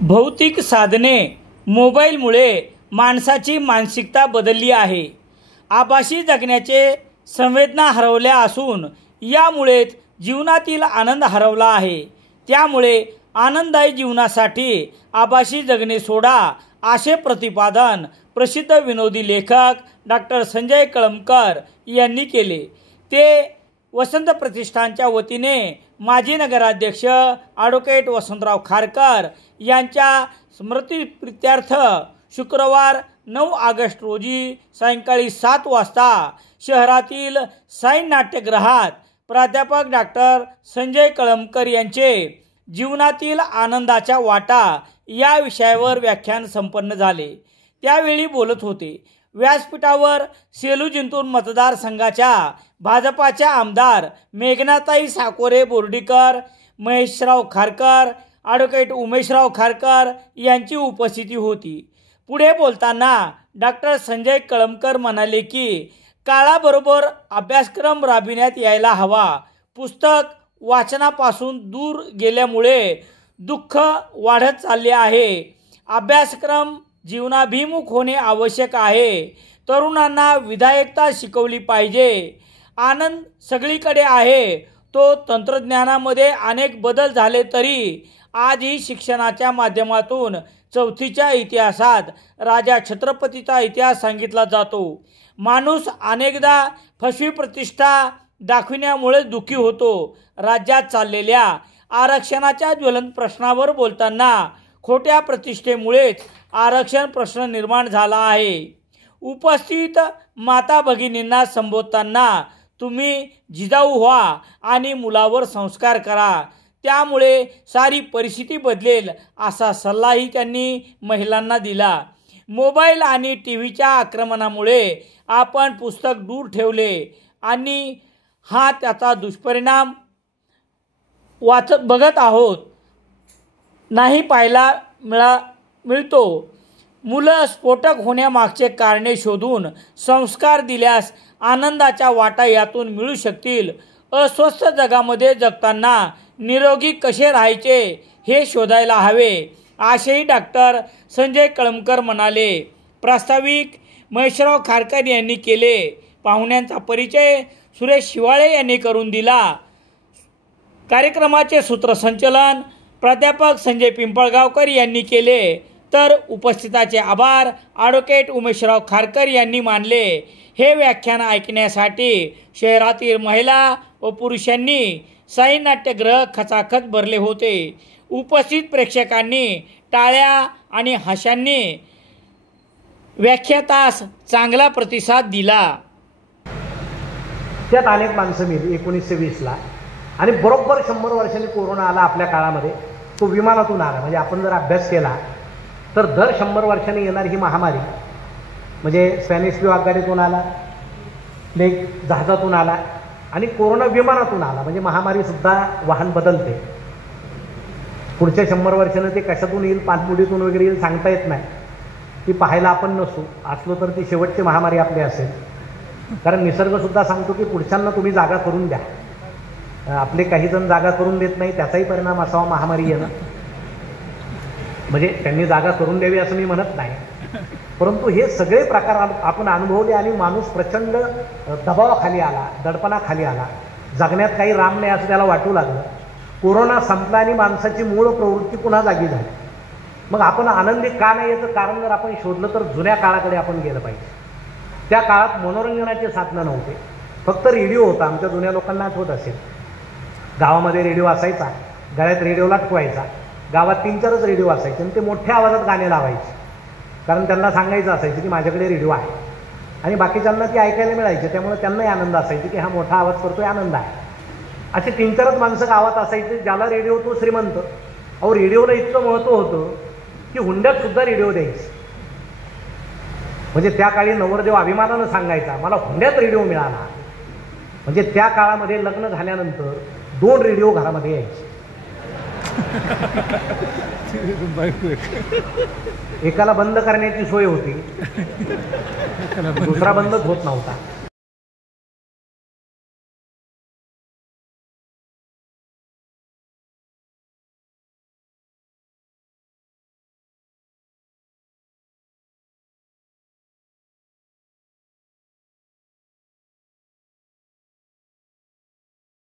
भौतिक साधने मोबाईलमुळे माणसाची मानसिकता बदलली आहे. आभासी जगण्याचे संवेदना हरवल्या असून यामुळेच जीवनातील आनंद हरवला आहे. त्यामुळे आनंददायी जीवनासाठी आभासी जगणे सोडा असे प्रतिपादन प्रसिद्ध विनोदी लेखक डॉक्टर संजय कळमकर यांनी केले. ते वसंत प्रतिष्ठानच्या वतीने माजी नगराध्यक्ष ॲडव्होकेट वसंतराव खारकर यांच्या स्मृतिप्रित्यर्थ शुक्रवार 9 ऑगस्ट रोजी सायंकाळी 7 वाजता शहरातील साई नाट्यगृहात प्राध्यापक डॉक्टर संजय कळमकर यांचे जीवनातील आनंदाच्या वाटा या विषयावर व्याख्यान संपन्न झाले. त्यावेळी बोलत होते. व्यासपीठावर सेलू जिंतूर मतदारसंघाच्या भाजपाच्या आमदार मेघनाताई साकोरे बोर्डीकर, महेशराव खारकर, ॲडव्होकेट उमेशराव खारकर यांची उपस्थिती होती. पुढे बोलताना डॉक्टर संजय कळमकर म्हणाले की काळाबरोबर अभ्यासक्रम राबविण्यात यायला हवा. पुस्तक वाचनापासून दूर गेल्यामुळे दुःख वाढत चालले आहे. अभ्यासक्रम जीवनाभिमुख होणे आवश्यक आहे. तरुणांना विधायकता शिकवली पाहिजे. आनंद सगळीकडे आहे. तो तंत्रज्ञानामध्ये अनेक बदल झाले तरी आजही शिक्षणाच्या माध्यमातून चौथीच्या इतिहासात राजा छत्रपतीचा इतिहास सांगितला जातो. माणूस अनेकदा फसवी प्रतिष्ठा दाखविण्यामुळे दुःखी होतो. राज्यात चाललेल्या आरक्षणाच्या ज्वलंत प्रश्नावर बोलताना खोट्या प्रतिष्ठेमुळेच आरक्षण प्रश्न निर्माण झाला आहे. उपस्थित माता भगिनींना संबोधताना तुम्ही जिजाऊ व्हा आणि मुलावर संस्कार करा, त्यामुळे सारी परिस्थिती बदलेल असा सल्लाही त्यांनी महिलांना दिला. मोबाईल आणि टीव्हीच्या आक्रमणामुळे आपण पुस्तक दूर ठेवले आणि हा त्याचा दुष्परिणाम बघत आहोत नाही पाहायला मिळतो. मुलं स्फोटक होण्यामागचे कारणे शोधून संस्कार दिल्यास आनंदाच्या वाटा यातून मिळू शकतील. अस्वस्थ जगामध्ये जगताना निरोगी कसे राहायचे हे शोधायला हवे असेही डॉक्टर संजय कळमकर म्हणाले. प्रास्ताविक महेशराव खारकर यांनी केले. पाहुण्यांचा परिचय सुरेश शिवाळे यांनी करून दिला. कार्यक्रमाचे सूत्रसंचालन प्राध्यापक संजय पिंपळगावकर यांनी केले तर उपस्थितांचे आभार ॲडव्होकेट उमेशराव खारकर यांनी मानले. हे व्याख्यान ऐकण्यासाठी शहरातील महिला व पुरुषांनी साई नाट्यगृह खचाखच भरले होते. उपस्थित प्रेक्षकांनी टाळ्या आणि हास्यांनी व्याख्यातास चांगला प्रतिसाद दिला. त्यात अनेक माणसं मिळाली 1920ला आणि बरोबर 100 वर्षांनी कोरोना आला आपल्या काळामध्ये. तो विमानातून आला. म्हणजे आपण जर अभ्यास केला तर दर 100 वर्षांनी येणारी ही महामारी म्हणजे स्पॅनिश फ्लू आघाडीतून आला, प्लेग जहाजातून आला आणि कोरोना विमानातून आला. म्हणजे महामारीसुद्धा वाहन बदलते. पुढच्या 100 वर्षानं ते कशातून येईल, पाणबुडीतून वगैरे येईल सांगता येत नाही. ती पाहायला आपण नसू. असलो तर ती शेवटची महामारी आपली असेल. कारण निसर्गसुद्धा सांगतो की पुढच्यांना तुम्ही जागा करून द्या. आपले काही जण जागा करून देत नाही, त्याचाही परिणाम असावा महामारी येणं. म्हणजे त्यांनी जागा करून द्यावी असं मी म्हणत नाही, परंतु हे सगळे प्रकार आपण अनुभवले आणि माणूस प्रचंड दबावाखाली आला, दडपणाखाली आला. जगण्यात काही राम नाही असं त्याला वाटू लागलं. कोरोना संपला आणि माणसाची मूळ प्रवृत्ती पुन्हा जागी झाली. मग आपण आनंदी का नाही याचं कारण जर आपण शोधलं तर जुन्या काळाकडे आपण गेलं पाहिजे. त्या काळात मनोरंजनाचे साधनं नव्हते. फक्त रेडिओ होता. आमच्या जुन्या लोकांना आठवत असेल, गावामध्ये रेडिओ असायचा, गळ्यात रेडिओ लटकवायचा. गावात 3-4च रेडिओ असायचे आणि ते मोठ्या आवाजात गाणे लावायचे. कारण त्यांना सांगायचं असायचं की माझ्याकडे रेडिओ आहे आणि बाकीच्यांना ती ऐकायला मिळायचे. त्यामुळे त्यांनाही आनंद असायचा की हा मोठा आवाज करतोय, आनंद आहे. असे 3-4च माणसं गावात असायचे. ज्याला रेडिओ तो श्रीमंत. अहो, रेडिओला इतकं महत्त्व होतं की हुंड्यातसुद्धा रेडिओ द्यायचे. म्हणजे त्या काळी नवरदेव अभिमानानं सांगायचा मला हुंड्यात रेडिओ मिळाला. म्हणजे त्या काळामध्ये लग्न झाल्यानंतर 2 रेडिओ घरामध्ये यायचे. एकाला बंद करण्याची सोय होती, दुसरा बंदच होत नव्हता.